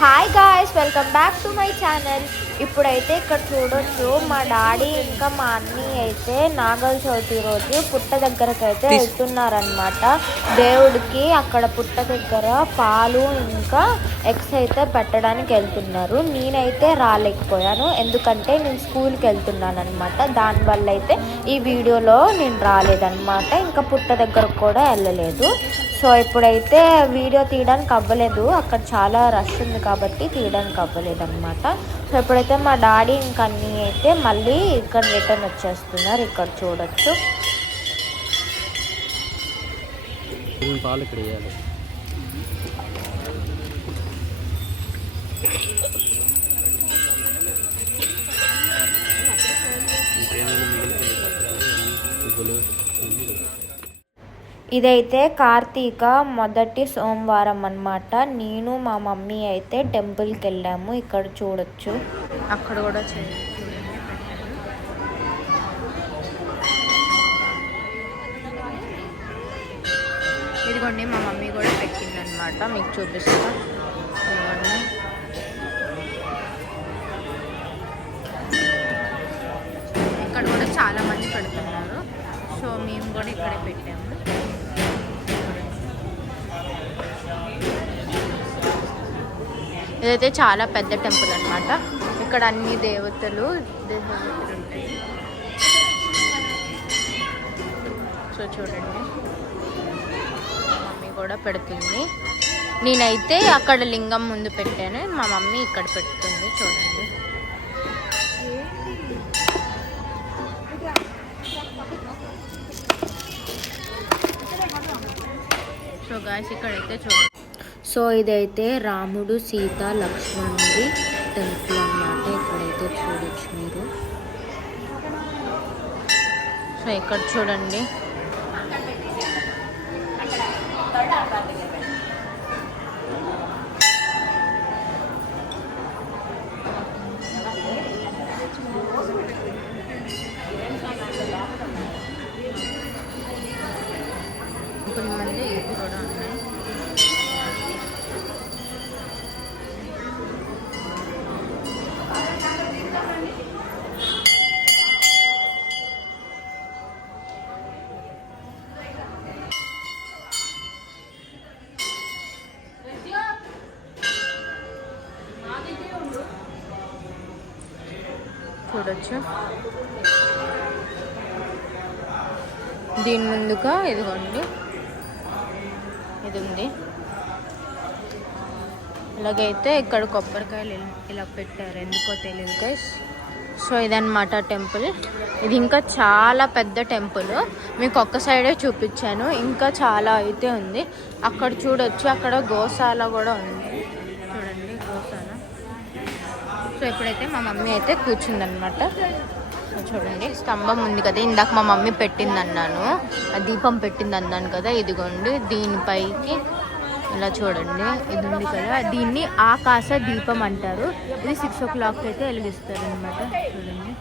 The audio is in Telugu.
Hi guys welcome back to my channel ఇప్పుడైతే ఇక్కడ చూడొచ్చు మా డాడీ ఇంకా మా అన్ని అయితే నాగల చవితి రోజు పుట్ట దగ్గరకు అయితే వెళ్తున్నారనమాట దేవుడికి అక్కడ పుట్ట దగ్గర పాలు ఇంకా ఎగ్స్ అయితే పెట్టడానికి వెళ్తున్నారు. నేనైతే రాలేకపోయాను ఎందుకంటే నేను స్కూల్కి వెళ్తున్నాను అనమాట దానివల్ల అయితే ఈ వీడియోలో నేను రాలేదన్నమాట ఇంకా పుట్ట దగ్గరకు కూడా వెళ్ళలేదు. సో ఇప్పుడైతే వీడియో తీయడానికి అవ్వలేదు. అక్కడ చాలా రష్ ఉంది కాబట్టి తీయడానికి అవ్వలేదు అనమాట సో ఇప్పుడైతే మా డాడీ ఇంకా అయితే మళ్ళీ ఇక్కడ రిటర్న్ వచ్చేస్తున్నారు. ఇక్కడ చూడొచ్చు. పాలు ఇక్కడ ఇదైతే కార్తీక మొదటి సోమవారం అన్నమాట నేను మా మమ్మీ అయితే టెంపుల్కి వెళ్ళాము ఇక్కడ చూడొచ్చు. అక్కడ కూడా ఇదిగోండి మా మమ్మీ కూడా పెట్టిందనమాట మీకు చూపిస్తా. ఇక్కడ కూడా చాలా మంది పెడుతున్నారు. మేము కూడా ఇక్కడే పెట్టాము. ఇదైతే చాలా పెద్ద టెంపుల్ అన్నమాట. ఇక్కడ అన్ని దేవతలు దేవతలు ఉంటాయి. సో చూడండి. మా మమ్మీ కూడా పెడుతుంది. నేనైతే అక్కడ లింగం ముందు పెట్టాను. మా మమ్మీ ఇక్కడ పెడుతుంది. చూడండి. సో గాయస్ ఇక్కడైతే చూడండి. సో ఇదైతే రాముడు సీత లక్ష్మణుడి టెంపుల్ అన్నమాట. ఇక్కడైతే చూడొచ్చు మీరు. సో ఇక్కడ చూడండి. ఇవి కూడా ఉన్నాయి చూడొచ్చు. దీని ముందుగా ఇదిగోండి ఇది ఉంది. ఇలాగైతే ఇక్కడ కొబ్బరికాయలు ఇలా పెట్టారు. ఎందుకో తెలియదు గైస్ సో ఇదన్నమాట టెంపుల్. ఇది ఇంకా చాలా పెద్ద టెంపుల్. మీకు ఒక్క సైడే చూపించాను. ఇంకా చాలా అయితే ఉంది. అక్కడ చూడొచ్చు. అక్కడ గోశాల కూడా ఉంది. చూడండి గోశాల. సో ఇప్పుడైతే మా మమ్మీ అయితే కూర్చుందనమాట చూడండి స్తంభం ఉంది కదా ఇందాక మా మమ్మీ పెట్టింది అన్నాను ఆ దీపం పెట్టింది అన్నాను కదా ఇదిగోండి దీనిపైకి ఇలా చూడండి ఇది ఉంది కదా. దీన్ని ఆకాశ దీపం అంటారు. ఇది సిక్స్ ఓ క్లాక్ అయితే వెలిగిస్తారు అనమాట చూడండి.